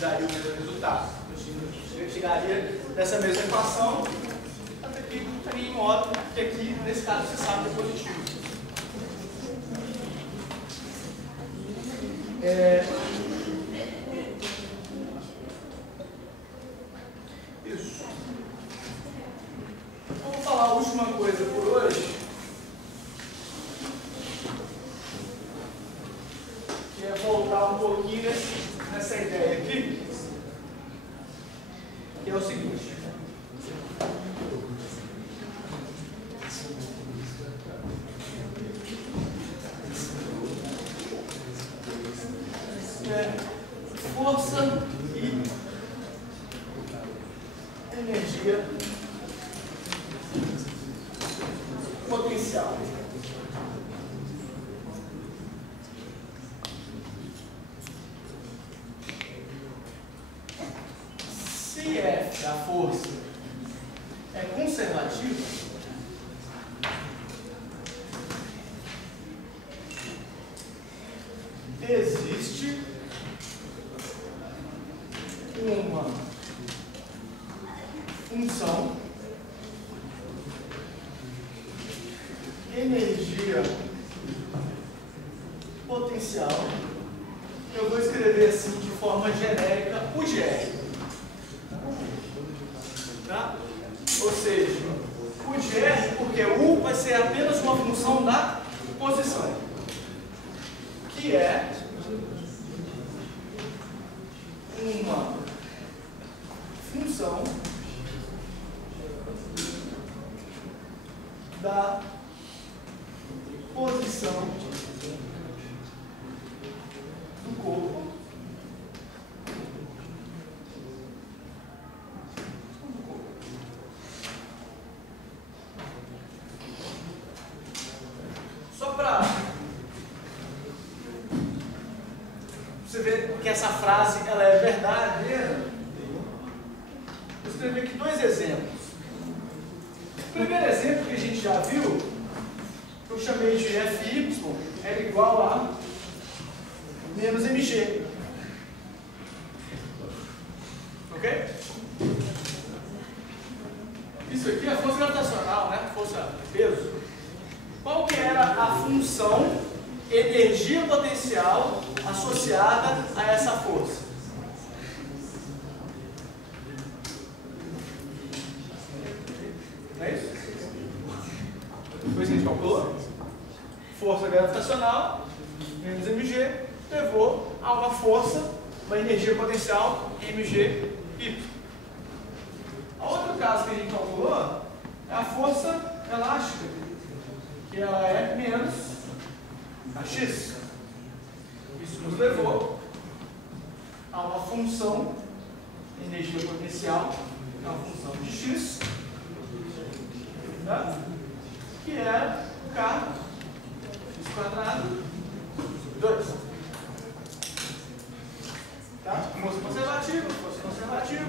daria o mesmo resultado. Eu chegaria nessa mesma equação, até aqui estaria em modo que aqui, nesse caso, você sabe que é positivo. Isso. Eu vou falar a última coisa por hoje, que é voltar um pouquinho nessa ideia aqui, que é o seguinte. Força e energia potencial. Se F da força é conservativa, existe uma função energia potencial, eu vou escrever assim de forma genérica o GR. Tá? Ou seja, o GR, porque U vai ser apenas uma função da posição, que é uma função da posição do corpo só para você ver que essa frase ela é verdadeira. Vou escrever aqui dois exemplos. O primeiro exemplo que a gente já viu, eu chamei de FY é igual a menos mg. Ok? Isso aqui é a força gravitacional, né? Força peso. Qual que era a função energia potencial associada a essa força? Não é isso? Depois a gente calculou. Força gravitacional menos mg levou a uma força, uma energia potencial mg y. O outro caso que a gente calculou é a força elástica, que ela é menos a x. Isso nos levou a uma função energia potencial, que é uma função de x, tá? Que era k x quadrado 2. Tá? Força conservativa, força conservativa.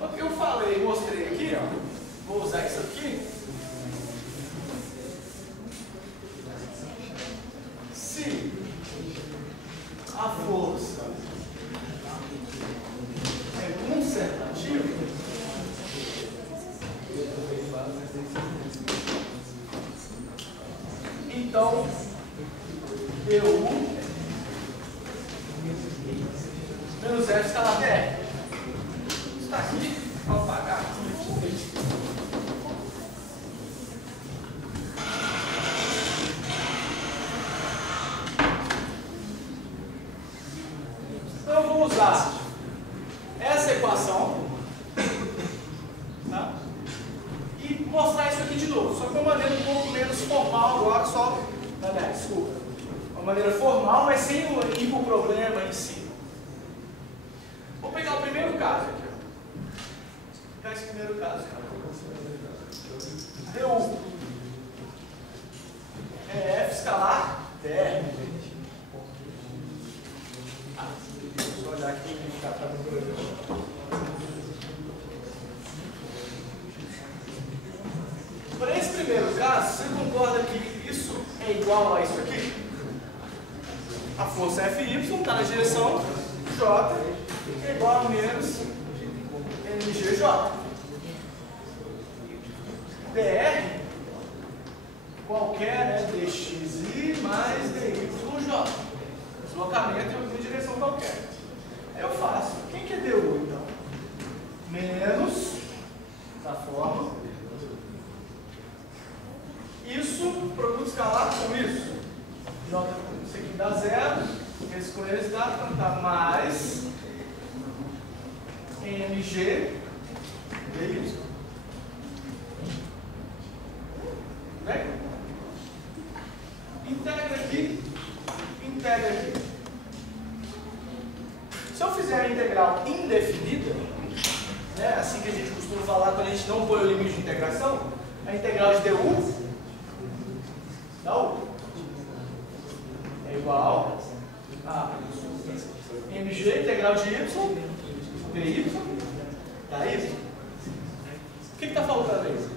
O que eu falei, mostrei aqui, ó. Vou usar isso aqui. Se a força é conservativa, então dU menos F escalar dr. Está aqui, vou apagar aqui. Então eu vou usar essa equação, tá? E mostrar isso aqui de novo, só que de uma maneira um pouco menos formal agora, só, desculpa, uma maneira formal, mas sem ir para o problema em si. Vou pegar o primeiro caso aqui, ó. Vou pegar esse primeiro caso, dU é F escalar dr. Deixa eu olhar aqui e ficar para o projeto. Para esse primeiro caso, você concorda que isso é igual a isso aqui? A força Fy está na direção J, que é igual a menos mgj. dr qualquer é dxi mais dyj. Deslocamento em uma direção qualquer. Aí eu faço. Quem que é du, então? Menos, da forma. Isso, produto escalar com isso. J, isso aqui dá zero. Esse com esse dá, então tá mais mg dy. Bem? Integra aqui, integra aqui. Se eu fizer a integral indefinida, né, assim que a gente costuma falar quando a gente não põe o limite de integração, a integral de du dá u. É igual a mg integral de y dy dá y. O que está faltando aí?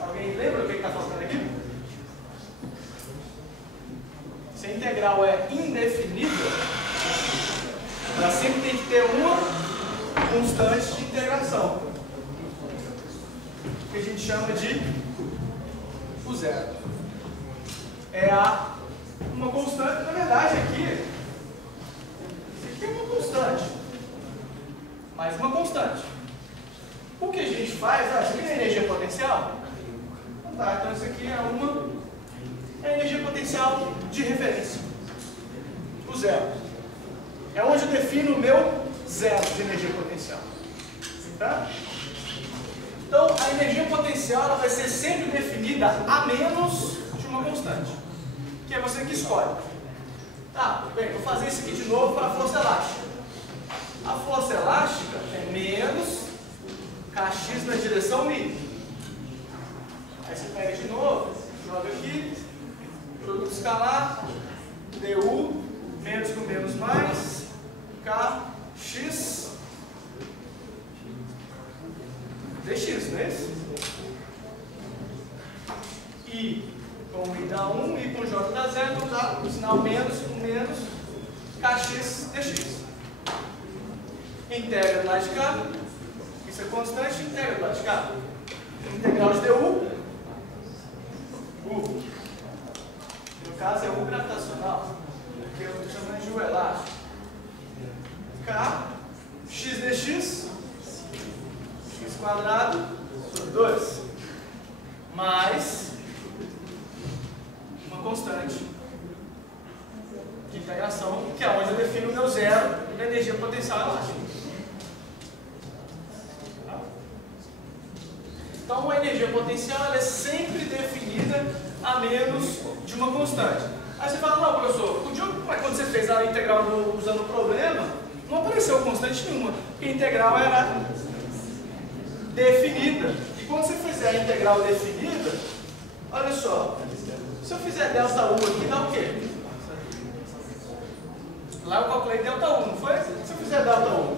Alguém lembra o que está faltando aqui? Se a integral é indefinida, ela sempre tem que ter uma constante de integração, que a gente chama de o zero. É uma constante, na verdade aqui, isso aqui é uma constante, mais uma constante. O que a gente faz, isso aqui é energia potencial? Tá, então isso aqui é energia potencial de referência. O zero. É onde eu defino o meu zero de energia potencial. Tá? Então, a energia potencial ela vai ser sempre definida a menos de uma constante, que é você que escolhe. Tá, bem, vou fazer isso aqui de novo para a força elástica. A força elástica é menos kx na direção μ. Aí você pega de novo, joga aqui, produto escalar, du, menos com menos mais, kx dx, não é isso? I com I dá 1, I com J dá 0, então dá o sinal menos com menos, kx dx. Integra do lado de cá, isso é constante, integra do lado de cá. Integral de du, U. No caso é U gravitacional, que eu estou chamando de U elástico. K, x dx, x quadrado sobre 2, mais uma constante de integração, que é onde eu defino o meu zero da energia potencial elástica. Então, a energia potencial ela é sempre definida a menos de uma constante. Aí você fala, não, professor, quando você fez a integral usando o problema, não apareceu constante nenhuma, porque a integral era definida. E quando você fizer a integral definida, olha só, se eu fizer delta U aqui, dá o quê? Lá eu calculei delta U, não foi? Se eu fizer delta U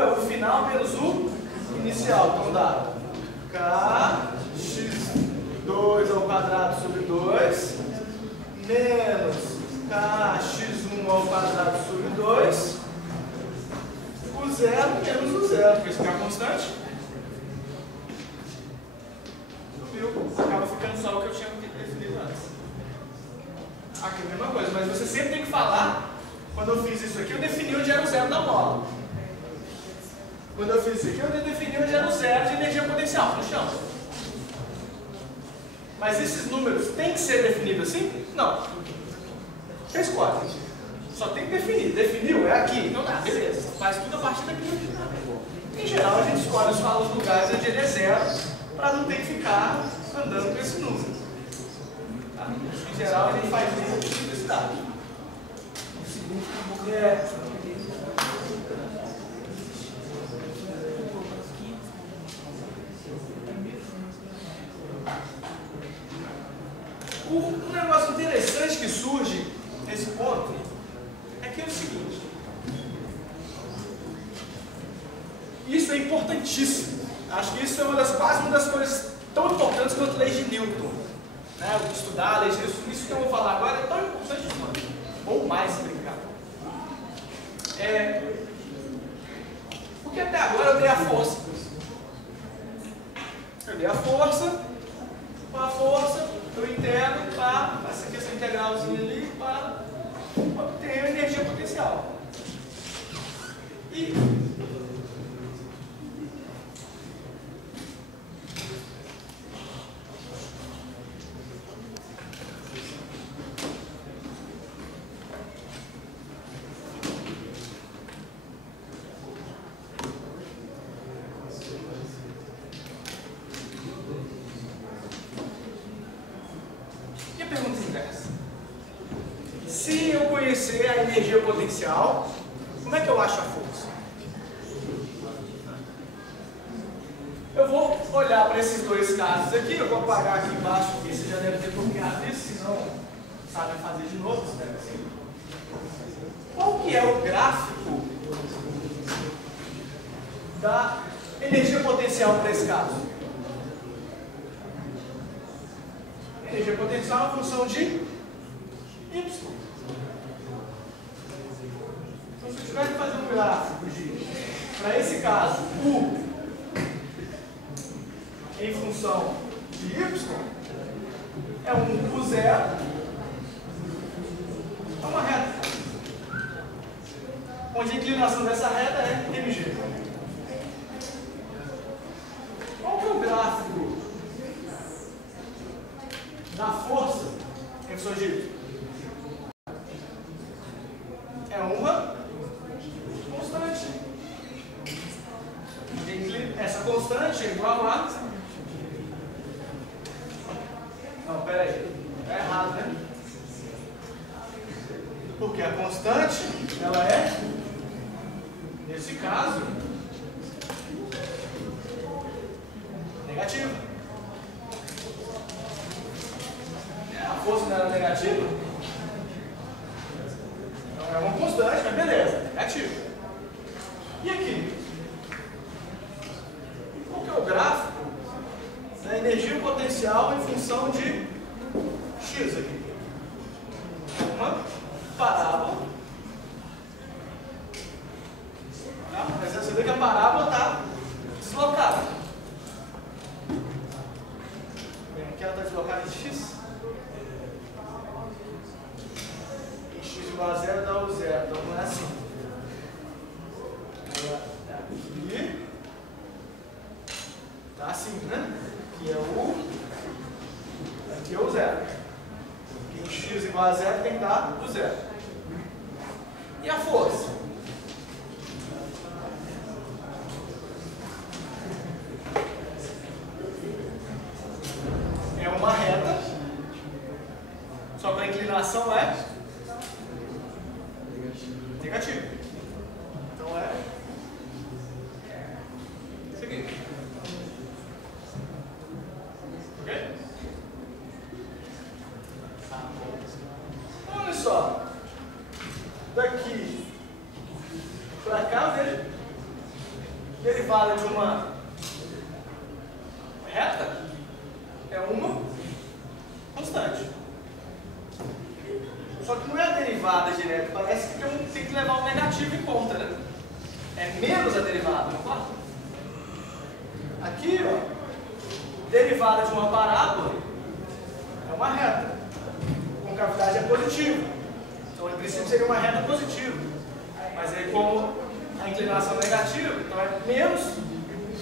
é o final menos o inicial, então dá kx2 ao quadrado sobre 2 menos kx1 ao quadrado sobre 2, o zero menos o zero, porque isso aqui é constante. Acaba ficando só o que eu tinha definido antes. Aqui é a mesma coisa, mas você sempre tem que falar, quando eu fiz isso aqui, eu defini onde era o zero da mola. Quando eu fiz isso aqui, eu defini onde era o zero de energia potencial no chão. Mas esses números têm que ser definidos assim? Não. Você escolhe. Só tem que definir. Definiu? É aqui. Então tá, beleza. Faz tudo a partir daqui. Em geral, a gente escolhe os lugares onde ele é zero, para não ter que ficar andando com esse número. Tá? Em geral, a gente faz isso com simplicidade. Um negócio interessante que surge nesse ponto é que é o seguinte: isso é importantíssimo. Acho que isso é quase uma das coisas tão importantes quanto a lei de Newton. Né? Estudar a lei de Newton, isso que eu vou falar agora é tão importante quanto, ou mais brincar. Porque até agora eu dei a força. Eu dei a força, com a força eu integro para essa integralzinha ali para obter a energia potencial. E a pergunta inversa. Se eu conhecer a energia potencial, como é que eu acho a força? Eu vou olhar para esses dois casos aqui, eu vou apagar aqui embaixo, porque você já deve ter copiado isso, se não sabem fazer de novo, você deve ser. Qual que é o gráfico da energia potencial para esse caso? Energia potencial é função de y. Então, se eu tiver que fazer um gráfico para esse caso, U em função de y, é um zero, é uma reta, onde a inclinação dessa reta é mg. Qual que é o gráfico da força em função de y? É uma constante. Essa constante é igual a... Não, pera aí. Está errado, né? Porque a constante, ela é, nesse caso, negativa. A força não era negativa? Então é uma constante, mas beleza, negativa. E aqui? Qual que é o gráfico da energia potencial em função de x aqui? Uma parábola. Tá? Mas você vê que a parábola está deslocada. Aqui ela está deslocada em x. E x igual a zero dá o zero. Então não é assim. Aqui está assim, né? Aqui é o... Aqui é o zero. Em x igual a zero tem que dar o zero. E a força? É uma reta, só que a inclinação é negativa. Então é isso aqui. Ok? Olha só. Daqui para cá, veja. Derivada de uma reta é uma constante. Só que não é a derivada direta, parece que tem que levar um negativo em conta, né? É menos a derivada, não é? Aqui, ó, derivada de uma parábola é uma reta. A concavidade é positiva. Então, em princípio, seria uma reta positiva. Mas aí, como a inclinação é negativa, então é menos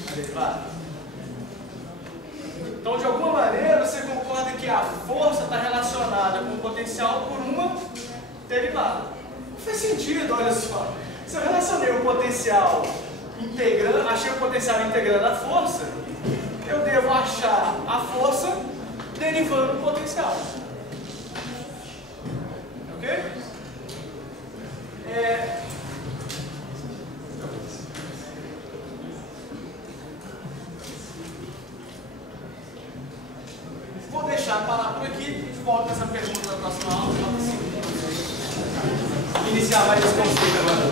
a derivada. Então, de alguma maneira, você concorda que a força está relacionada com o potencial por uma derivada. Não faz sentido, olha só. Se eu relacionei o potencial integrando, achei o potencial integrando a força, eu devo achar a força derivando o potencial. Ok? Vou deixar parar por aqui e volto essa pergunta na próxima aula. Iniciar mais esse conceito agora.